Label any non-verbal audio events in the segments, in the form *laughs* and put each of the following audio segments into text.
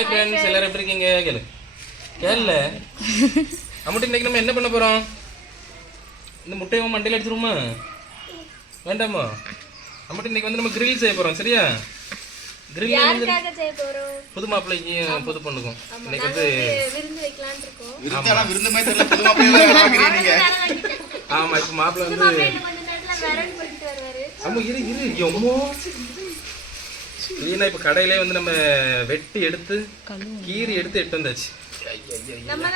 Hi friends எல்லாரும் எப்படி இருக்கீங்க? கேளு. கேள்ல அம்முட்டி இன்னைக்கு நம்ம என்ன பண்ண போறோம்? இந்த முட்டையை உன் மண்டையில அடிச்சிருமா வேண்டாமா? அம்முட்டி இன்னைக்கு வந்து நம்ம கிரில் செய்ய போறோம் சரியா? கிரில் புது மாப்பிள்ளைக்கும் புது பொண்ணுக்கும். இன்னைக்கு வந்து ஆமா இப்ப மாப்பிள்ளை வந்து அம்மா இரு இரு. எம்மோ. இல்லைன்னா இப்ப கடையிலே வந்து நம்ம வெட்டி எடுத்து கீரி எடுத்து எட்டு வந்தாச்சு. நம்ம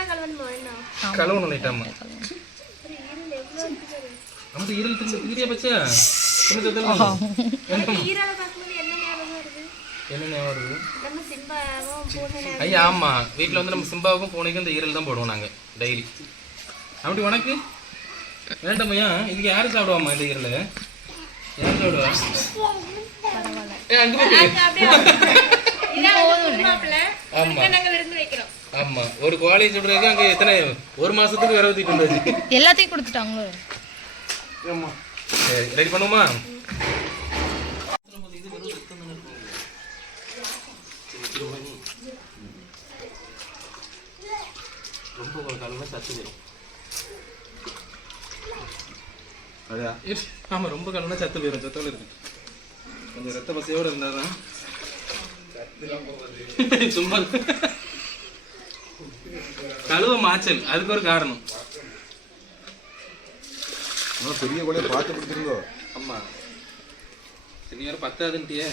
கழுவணும் நைட்டாமா. அந்த இருள் திரும்ப திரிய பச்சா? என்ன ஞாபகம் வருது? நம்ம ஐயா ஆமா. வீட்ல வந்து நம்ம சிம்பாவுக்கும் பூனைக்கும் இந்த ஈரல் தான் போடுவோம் நாங்க டெய்லி அப்படி உனக்கு? வேண்டாமையா இதுக்கு யாரு சாப்பிடுவாமா இந்த ஈரல் யாரு சாப்பிடுவா? வந்து ஆமா. ஒரு கோழி சுடுறதுக்கு அங்க எத்தனை? ஒரு மாசத்துக்கு விரவு தூக்கிட்டு வந்தாச்சு எல்லாத்தையும் கொடுத்துட்டாங்களோ? சரி ரெடி பண்ணுவோமா? ரொம்ப ஒரு காலமா சத்து வரும் இரு. ஆமா ரொம்ப காலம்னா சத்து போயிடும் சத்தோட இருக்கு. கொஞ்சம் ரத்த பசையோட இருந்தாதான். சும்மா. கழுவ மாச்சல் அதுக்கு ஒரு காரணம். பெரிய கோழியை பார்த்து பிடிச்சிருந்தோ ஆமா. சரி நேரம் பத்தாதுன்ட்டியே.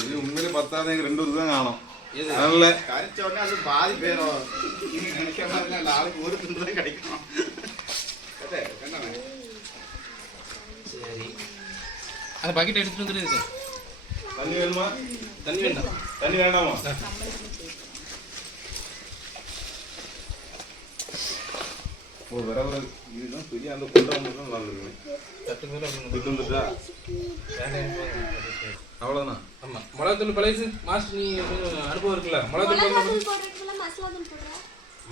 இது உண்மையிலே பத்தாதே ரெண்டு ஒரு தான் காணும்? அதனால கழிச்ச உடனே அது பாதி பேரும் இல்லை, நாளைக்கு ஒரு துண்டு தான் கிடைக்கும்? சரி. அந்த பாக்கெட் எடுத்துட்டு வந்துருக்கு தண்ணி வேணுமா? தண்ணி வேண்டாம். தண்ணி வேண்டாமா? ஓ வர வர இதுதான் பெரிய அந்த குண்டை மட்டும் நல்லது தட்டு மேல விட்டு வந்துட்டா. அவ்வளோதான் ஆமா. மிளகாத்தூள் பழைய மாஸ்டர் நீ கொஞ்சம் அனுபவம் இருக்குல்ல? மிளகாத்தூள் போடணும். தூள் போடுறதுக்குள்ள மசாலா தூள் போடுறேன்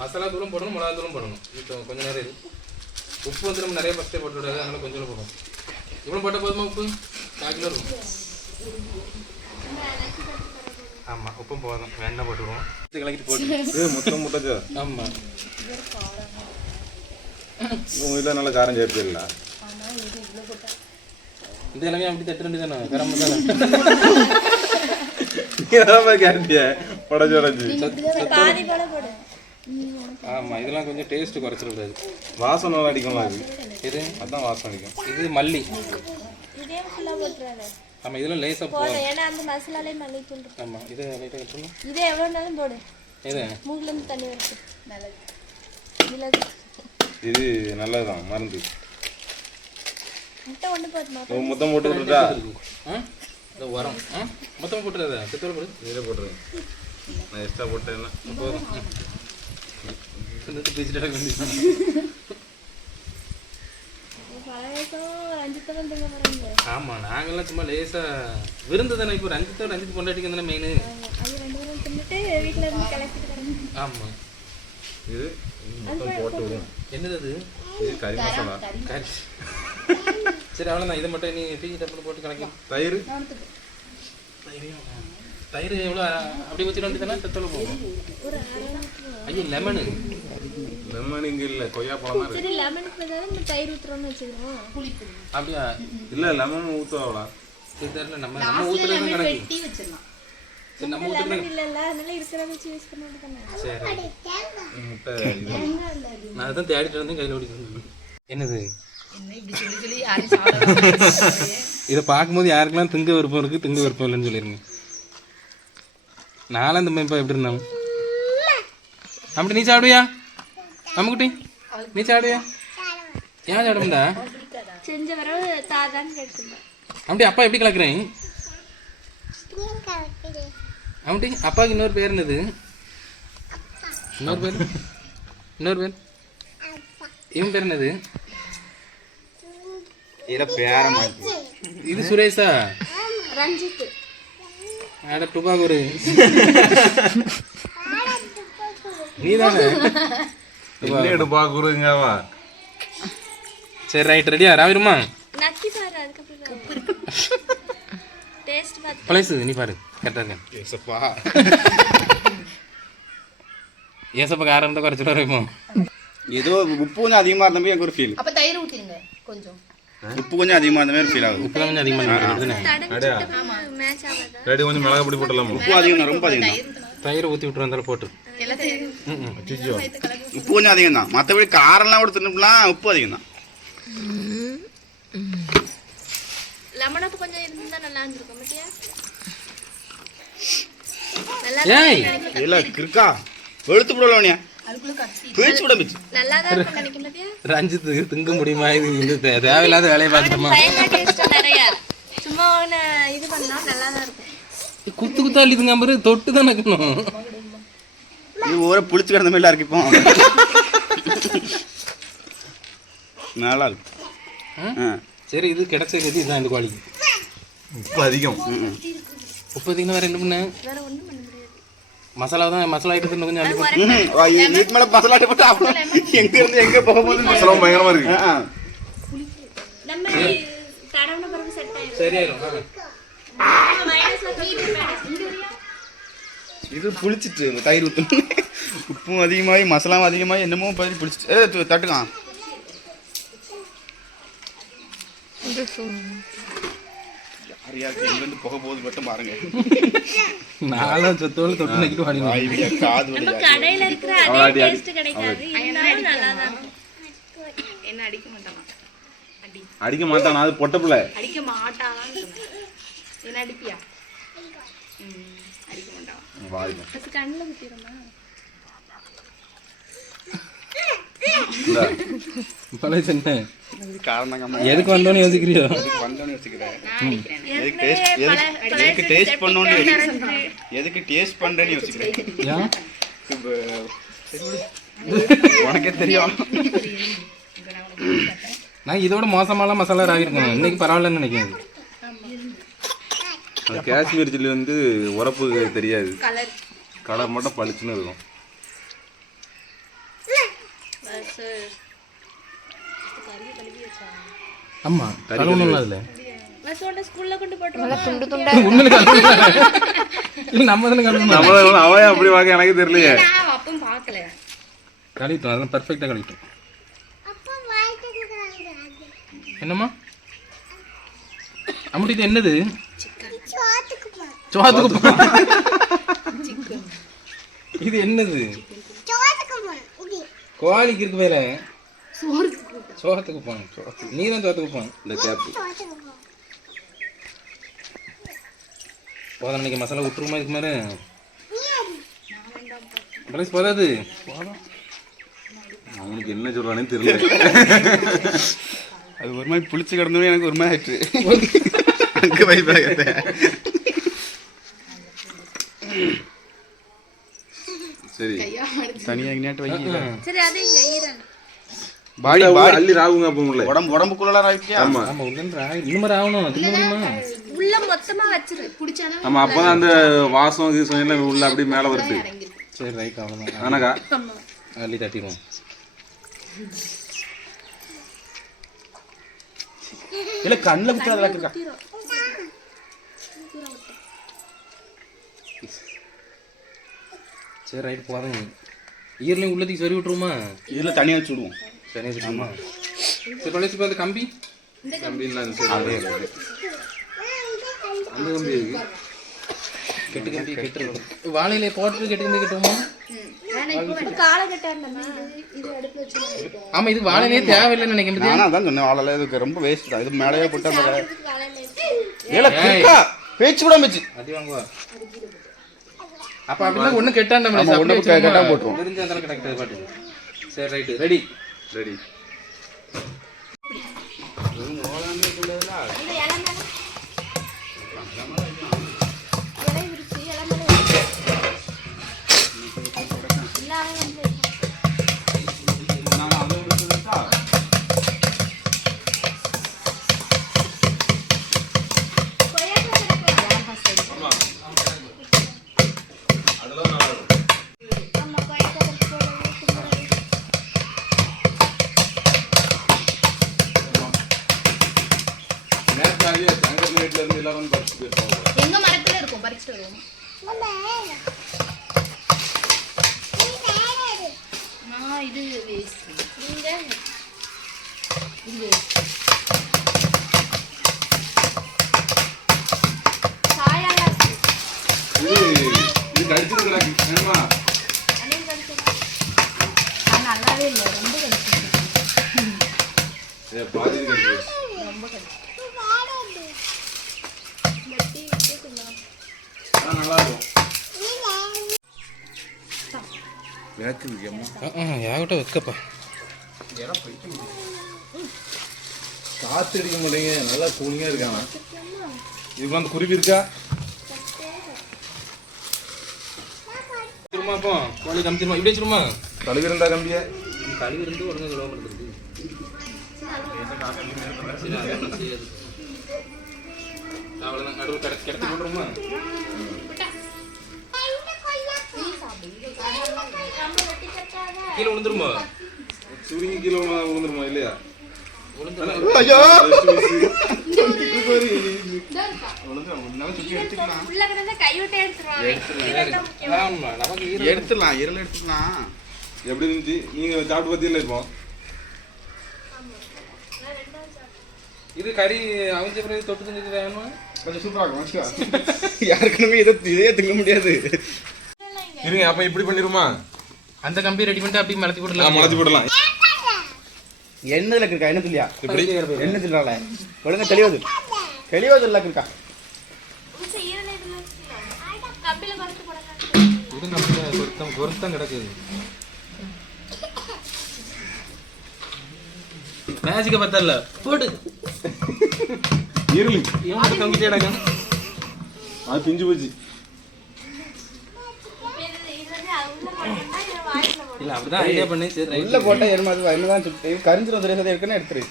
மசாலா தூளும் போடணும் மிளகா தூளும் போடணும். இப்போ கொஞ்ச நேரம் இரு. உப்பு வந்து நம்ம நிறைய ஃபஸ்ட்டே போட்டு விடாது அதனால கொஞ்சம் போடும் இவ்வளோ போட்ட போதுமா உப்பு? கால் கிலோ இருக்கும். ஆமாம் உப்பும் போதும். வேண்டாம் போட்டுருவோம் இது கலக்கிட்டு போட்டு. மொத்தம் முட்டச்சா ஆமாம் உங்கள் வீட்டில் நல்ல காரம் சேர்த்து இந்த எல்லாமே அப்படி தட்டு ரெண்டு தானே? கரம் தானே? கேரண்டியா போல போடு. ஆமாம் இதெல்லாம் கொஞ்சம் டேஸ்ட்டு குறைச்சிடக்கூடாது வாசம் நல்லா அடிக்கும்ல அது. இது அதான் வாசம் அடிக்கும். இது மல்லி. நம்ம இதில் லேசாக போதும் ஏன்னா அந்த மசாலாலே மல்லித்தூள் இருக்கு. ஆமாம் இது லைட்டாக கட்டணும் இது எவ்வளோ நேரம் போடு. இது மூக்குலேருந்து தண்ணி வருது நல்லது இது நல்லதுதான் மருந்து. முட்டை ஒன்று போதுமா? மொத்தம் போட்டு ஆ? இந்த உரம். மொத்தம் போட்டுறதா சித்தோட போடு. இதில் போட்டுருங்க நான் எக்ஸ்ட்ரா போட்டேன்னா போதும். *laughs* பேசிட்டு அஞ்சு தரம் திங்க வரீங்க. ஆமா நாங்கெல்லாம் சும்மா லேசா விருந்து தானே இப்போ ரஞ்சித்தோட ரஞ்சித் கொண்டாடிக்க தானே மெயின் அது ரெண்டு பேரும் தின்னுட்டு வீட்டுல இருந்து கிளப்பிட்டு வரணும் ஆமா. இது மொத்தம் போட்டு விடும் என்னது அது? இது கறி மசாலா. கறி. சரி அவ்வளோதான் இதை மட்டும் நீ டீ டப்பில் போட்டு கலக்கி தயிர்? தயிர் எவ்வளோ அப்படி ஊற்றிட வேண்டியதானே தத்தோட போகும். ஐயோ லெமனு லெமன் இங்கே இல்லை கொய்யா பழம் சரி லெமனுக்கு பதிலாக நம்ம தயிர் ஊத்துறோம்னு வச்சுக்கிறோம். அப்படியா? இல்லை லெமன் ஊற்றுவாங்களா இது தெரியல நம்ம நம்ம ஊற்றுறது கணக்கு. சரி நம்ம ஊற்றுறது லெமன் இல்லைல்ல அதனால இருக்கிறத வச்சு யூஸ் பண்ண வேண்டியதானே சரி முட்டை. நான் அதான் தேடிட்டு இருந்தேன் கையில் ஓடிட்டு என்னது? இதை பார்க்கும்போது யாருக்கெல்லாம் திங்க விருப்பம் இருக்கு திங்க விருப்பம் இல்லைன்னு சொல்லிருங்க. நானும் இந்த மாதிரி எப்படி இருந்தாங்க அப்படி நீ சாப்பிடுவியா? அம்முக்குட்டி நீ சாப்பிடுவியா ஏன் சாப்பிடும்டா செஞ்ச வரவு தாதான்னு கேட்டுருந்தேன் அப்படி அப்பா எப்படி கலக்குறேன் அப்படி அப்பாவுக்கு இன்னொரு பேர் என்னது இன்னொரு பேர் இன்னொரு பேர் இவன் பேர் என்னது இதில் பேரம் மாற்றி இது சுரேஷா ரஞ்சித் அட டுபாகூரு நீ தானே இல்லையடு பார்க்குறதுங்கவா சரி ரைட் ரெடியா ராவிருமா நக்கி பாரு அதுக்கப்புறம் டேஸ்ட் பார்த்து பழசு நீ பாரு கரெக்டாக இருக்கேன் ஏசப்பா ஏசப்ப காரம் இருந்தால் குறைச்சிட்டு வரைப்போம் ஏதோ உப்பு கொஞ்சம் அதிகமாக இருந்த மாதிரி எனக்கு ஒரு ஃபீல் அப்ப தயிர் ஊத்திருங்க கொஞ்சம் உப்பு கொஞ்சம் அதிகமாக இருந்த மாதிரி ஃபீல் ஆகுது உப்பு தான் கொஞ்சம் அதிகமாக இருக்குதுண்ணே ரெடி கொஞ்சம் மிளகா பொடி போட்டலாமா உப்பு அதிகம் தான் ரொம்ப அதிகம் தான் தயிரை ஊற்றி விட்டு வந்தாலும் போட்டு. உப்பு கொஞ்சம் அதிகம் தான் மற்றபடி காரம்லாம் கூட தின்னுலாம் உப்பு அதிகம் தான் ஏய்! இல்லை விடலவனியா அதுக்குள்ள கத்தி பிரிச்சு விட மிச்சு ரஞ்சித்து திங்க முடியுமா? இது தேவையில்லாத வேலையை பார்த்துட்டோமா பயங்கர டேஸ்ட் நிறைய சும்மா ஒன்று இது பண்ணா நல்லா தான் இருக்கும் குத்து குத்தா அள்ளிதுங்க பாரு தொட்டு தான் நக்கணும் இது ஊரை புளிச்சு கிடந்த மாதிரி இருக்கு இப்போ. நல்லா இருக்கு. சரி இது கிடைச்ச கதி இதுதான் இந்த குவாலிட்டி. உப்பு அதிகம். உப்பு அதிகம் வேற என்ன பண்ண? வேற ஒண்ணும் பண்ண முடியாது. மசாலா தான் மசாலா ஐட்டத்தை இன்னும் கொஞ்சம் அள்ளி போட்டு இதுக்கு மேல மசாலா போட்டு அப்புறம் எங்க இருந்து எங்க போக போகுது மசாலாவும் பயங்கரமா இருக்கு. சரியாயிரும் இது புளிச்சிட்டு தயிர் ஊத்து உப்பும் அதிகமாகி மசாலாவும் அதிகமாகி என்னமோ பதில் புளிச்சிட்டு. ஏ தட்டுக்கலாம் யார் யாருக்கு எங்கேருந்து புகை போகுது மட்டும் பாருங்க. சொத்தோடு தொட்டு நக்கிட்டு காது. கடையில இருக்கிற அதே டேஸ்ட் கிடைக்காது. இருந்தாலும் நல்லா தான் இருக்கும். என்ன அடிக்க மாட்டானா? அடி. அடிக்க மாட்டானா? அது பொட்ட பிள்ளை. அடிக்க மாட்டாளான்னு சொன்னேன். என்ன அடிப்பியா? ம், எதுக்கு வந்தோன்னு யோசிக்கிறியோ எதுக்கு டேஸ்ட் எதுக்கு எதுக்கு டேஸ்ட் பண்ணோன்னு யோசிக்கிறேன். எதுக்கு டேஸ்ட் பண்றேன்னு யோசிக்கிறேன். உனக்கே தெரியும் நான் இதோட மோசமாலாம் மசாலா ஆகிருக்கணும் இன்னைக்கு பரவாயில்லன்னு நினைக்கிறேன் காஷ்மீர் சில்லி வந்து உரப்பு தெரியாது. கலர் கலர் மட்டும் பளிச்சுன்னு இருக்கும். ஆமா கழுவணும் அதுல அவன் அப்படி வாங்க எனக்கு தெரியலையே. அதெல்லாம் பர்ஃபெக்டாக கழுவிட்டோம் என்னம்மா? அம்முட்டி இது என்னது? சோத்துக்கு பா- *laughs* இது என்னது? கோழிக்கு இருக்கு வேற சோகத்துக்கு போங்க நீ தான் சோத்துக்கு போங்க. இந்த கேப்பு போதும் இன்னைக்கு மசாலா விட்டுருமா இதுக்கு மேலே? ட்ரெஸ் போதாது அவனுக்கு என்ன சொல்றானே தெரியல. அது ஒரு மாதிரி புளிச்சு கிடந்தோடனே எனக்கு ஒரு மாதிரி ஆயிடுச்சு *laughs* அங்கே வைப்பாக சரி. தனியாக எங்கேயாட்டு வைக்க சரி அது பாடி பாடி. அள்ளி ராகுங்க அப்ப உள்ள உடம்பு உடம்புக்குள்ள வைக்கியா ஆமா. ஆமா உள்ள இன்னும் மாதிரி ஆகணும் திங்க முடியுமா? உள்ள மொத்தமா வச்சிரு. பிடிச்சாதான் ஆமா அப்பதான் அந்த வாசம் கீசம் எல்லாம் உள்ள அப்படியே மேல வருது. சரி ரைட் அவ்வளோதான் ஆனாக்கா அள்ளி தட்டிடுவோம். *laughs* இல்ல கண்ணில் குத்தாத இருக்கா சரி ரைட் போதும் ஈரலையும் உள்ளதுக்கு சரி விட்டுருமா இதில் தனியாக வச்சு விடுவோம் சரி வச்சுக்கோமா சரி பழைய இப்போ அந்த கம்பி. கம்பின்னு சரி. அந்த கம்பி இருக்கு கெட்டு கம்பி கெட்டு வாழையில போட்டு கெட்டு கம்பி கட்டுவோமா? ஆமா இது வாழையிலே தேவையில்லைன்னு நினைக்கிறேன் நானும் அதான் சொன்னேன் வாழல இதுக்கு ரொம்ப வேஸ்ட் தான். இது மேலேயே போட்டு அந்த பேச்சு கூட வச்சு அது வாங்குவா. அப்ப அப்படின்னா ஒண்ணு கெட்டாண்ட ஒண்ணு கெட்டாம போட்டுருவோம். தெரிஞ்ச அந்த கரெக்ட் பாட்டு சரி ரைட் ரெடி ரெடி யாகிட்ட வைக்கப்பா? காத்து அடிக்க மாட்டேங்க. நல்லா கூலிங்கா இருக்காங்க. இது வந்து குருவி இருக்கா? திரும்ப அப்போ கோழி கமிச்சிருமா இப்படி வச்சிருமா? கழுவி ரெண்டா கம்பிய. கழுவி இருந்து ஒழுங்கா விடாம இருக்கு அவ்வளோதான் நடுவில் கிட கிடத்தி போட்டுருமா கீழே விழுந்துருமா சுருங்கி கிலோ விழுந்துருமா? இல்லையா ஐயோ! எடுத்துடலாம் இரல் எடுத்துக்கலாம். எப்படி இருந்துச்சு? நீங்க சாப்பிட்டு பத்தியில இப்போ? இது கறி அவிஞ்ச பிறகு தொட்டு செஞ்சது வேணுமா? கொஞ்சம் சூப்பரா இருக்கும் வச்சுக்கோ *laughs* யாருக்குமே இதை இதே திங்க முடியாது. இருங்க அப்ப இப்படி பண்ணிருமா அந்த கம்பி ரெடி பண்ணிட்டு அப்படியே மலத்தி நான் போடலாம் முளைச்சு போடலாம் என்னதுல இருக்கா என்ன இல்லையா இப்படி. என்ன தில்லால. ஒழுங்கா தெளிவது. தெளிவது இல்ல இருக்கா இது நம்ம பொருத்தம் பொருத்தம் கிடக்குது. மேஜிக்க பத்தல போடு. இருளு. இவன் கம்பி தேடாங்க அது பிஞ்சு போச்சு. இல்ல அப்படிதான் ஐடியா பண்ணி சரி ரைட் உள்ள போட்டா எருமை அது என்னதான் சுட்டு கரிஞ்சிரும் தெரியாத இருக்குன்னு எடுத்துரு.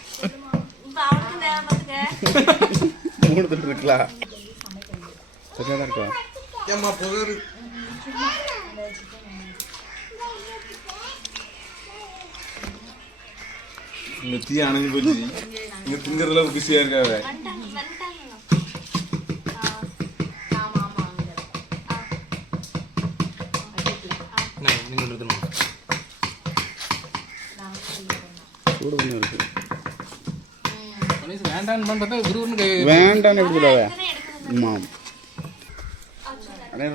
மூணு துண்டு இருக்கலாம். சரியா தான் இருக்கா ஏம்மா புகரு? இந்த தீ அணைஞ்சு போச்சு இங்க திங்கறதுல பிஸியா இருக்காவ வேண்டான்னு எப்படி சொல்லுவ ஆமா அண்ணே,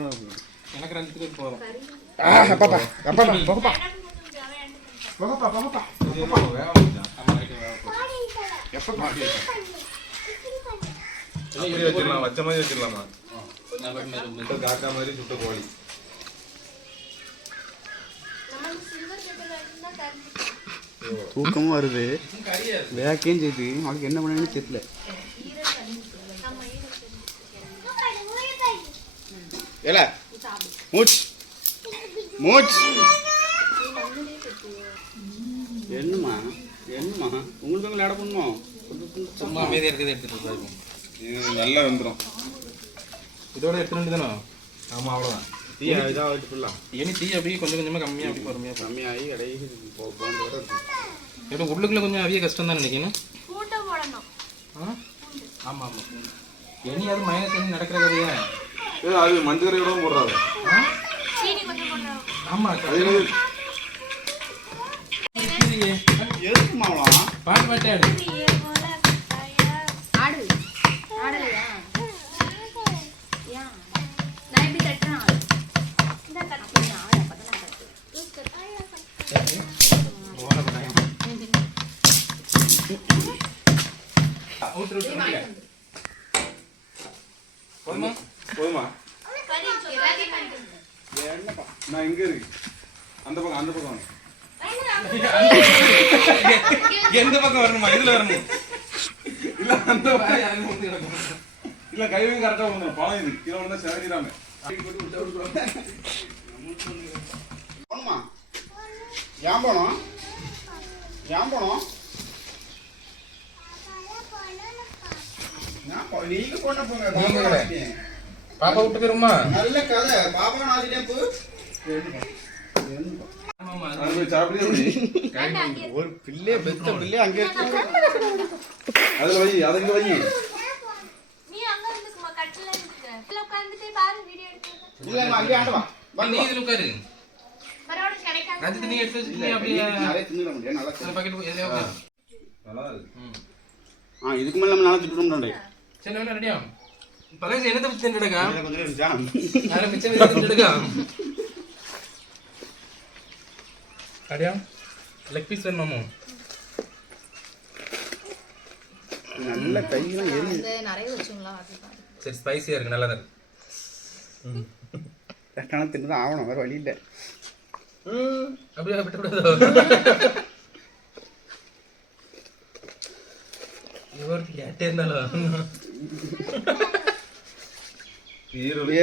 எனக்கு ரெண்டுத்துக்கு போதும் ஆ, போகப்பா. போகப்பா, போகப்பா. எப்பப்பா? அப்படியே வச்சிடலாம் வச்ச மாதிரி வச்சிடலாமா? காக்கா மாதிரி சுட்ட கோழி. தூக்கமும் வருது. வேக்கையும் செய்யுது அவளுக்கு என்ன பண்ணணும்னு தெரியல. ஏல மூச் மூச் என்னம்மா? என்னம்மா? உங்களுக்கு உங்களை இடம் பண்ணும் சும்மா அமைதியா இருக்கிறது எடுத்துட்டு பாருங்க. இது நல்லா வெந்துடும் இதோட எடுத்து ரெண்டு தானே? ஆமா அவ்வளவுதான். தீ இதாக வச்சு ஃபுல்லாக இனி தீ அப்படியே கொஞ்சம் கொஞ்சமா கம்மியா அப்படி பொறுமையா போகும் கம்மியாகி கடைசி போ போன்ற வரை இருக்கும் இப்போ உள்ளுக்குள்ள கொஞ்சம் அவிய கஷ்டம் தான் போடணும். ஆ? ஆமா ஆமா. இனி அது மைனஸ் இனி நடக்கிற கதையா? ஏ அது மஞ்சள் கரையோட போடுறாங்க. ஆ? சீனி கொஞ்சம் போடணும் ஆமா அது பாட்டு பாட்டு அவுட்ரு விட்டு முடியல. போதுமா? போதுமா பண்ணிட்டு நான் இங்க இருக்கு அந்த பக்கம் அந்த பக்கம். எந்த பக்கம் வரணுமா இதுல வரணும் இல்ல அந்த. இல்ல கையும் கரெக்டா வந்துடும் பழம் இது கீழே வந்தா சேரிடாம போகணுமா ஏன் போனோம் ஏன் போனோம் நான் போ- நீங்க கொண்டு போங்க நீங்க பாப்பா விட்டு போயிருமா? நல்ல கதை. பாப்பா நாசிட்டே போ? ஒரு பிள்ளை பெத்த பிள்ளை அங்க இருக்கு அதுல வை அதை இங்க வை. நீ அங்க ஆண்டு வா. நீ இதுல உட்காரு. ரஞ்சித் நீ எடுத்து இல்ல வச்சு அப்படியே நிறைய தின்னுட முடியும் நல்லா பாக்கெட் நல்லா இருக்கு ஆ. இதுக்கு மேலே நம்ம நாளைக்கு திட்டுறோம்டா சரி ரெடியா பழசு என்னத்தை வச்சு தின்னுடுக்கா மிச்சம் மீதி தின்னுடுக்கா அடியா லெக் பீஸ் வேணுமாமோ நல்ல கையெல்லாம் எரியுது நிறைய வச்சுங்களா அதுதான் சரி ஸ்பைசியாக இருக்கு நல்லா தான் கரெக்டான தின்னு தான் ஆகணும் வேறு வழி இல்லை. அப்படியே விட்டுக்கூடாதோ இவருக்கு கேட்டே இருந்தாலும்.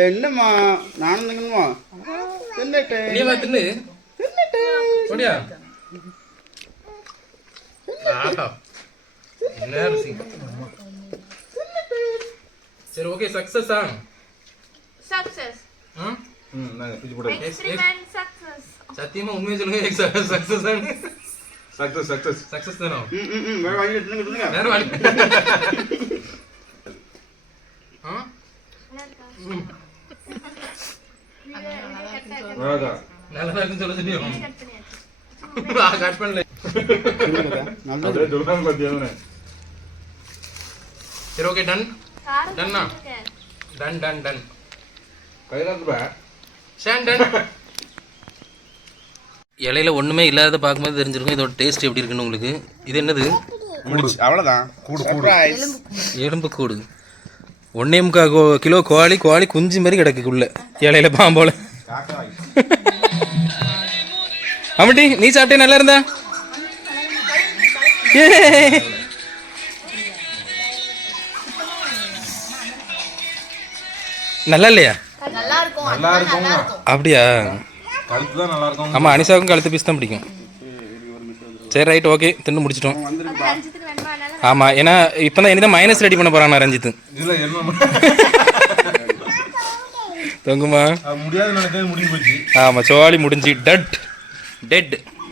என்னம்மா? நானும் திங்கணுமா தின்னுட்டு நீ தின்னு. ஓடியா ஆஹா. என்ன ருசி சரி ஓகே சக்சஸா சக்சஸ் ம்? ம் நாங்கள் பிச்சு போட்டு எக்ஸ்பிரிமெண்ட் சக்சஸ் சத்தியமா உண்மையை சொல்லுங்க சக்சஸ் சக்ஸஸ் சக்ஸஸ் சக்சஸ் தானோ? ம் ம் வேறு தின்னுங்க தின்னுங்க. வேற வழி ஆ அழகா நல்லா இருக்குன்னு சொல்ல தெரியும் கட் பண்ணல நல்லது அதே சொல்றாங்க பார்த்தியா சரி ஓகே டன் காரம் டன்னா டன் டன் டன் கையிலாத்துப்பா ஷான் டன் இலையில ஒண்ணுமே இல்லாத பார்க்கும்போது தெரிஞ்சிருக்கும் இதோட டேஸ்ட் எப்படி இருக்குன்னு உங்களுக்கு. இது என்னது? அவ்வளோதான் கூடு சர்ப்ரைஸ் எலும்பு கூடு ஒன்னே முக்கால் கோ- கிலோ கோழி கோழி குஞ்சு மாதிரி கிடக்குக்குள்ள இலையில பாம்போல அம்மட்டி நீ சாப்பிட்டே நல்லா இருந்தா. நல்லா இல்லையா? அப்படியா? கழுத்து தான் நல்லா இருக்கும் ஆமா அனிஷாவுக்கும் கழுத்து பீஸ் தான் பிடிக்கும். சரி ரைட் ஓகே தின்னு முடிச்சிட்டோம். ரஞ்சித்துக்கு வேணுமா அதனால ஆமா ஏன்னா இப்போ தான் இனிதான் மைனஸ் ரெடி பண்ண போறாங்க ரஞ்சித். என்ன? தொங்குமா? முடியாது நினைக்கிறது முடிஞ்சு போச்சு. ஆமா சோழி முடிஞ்சு டட் டெட்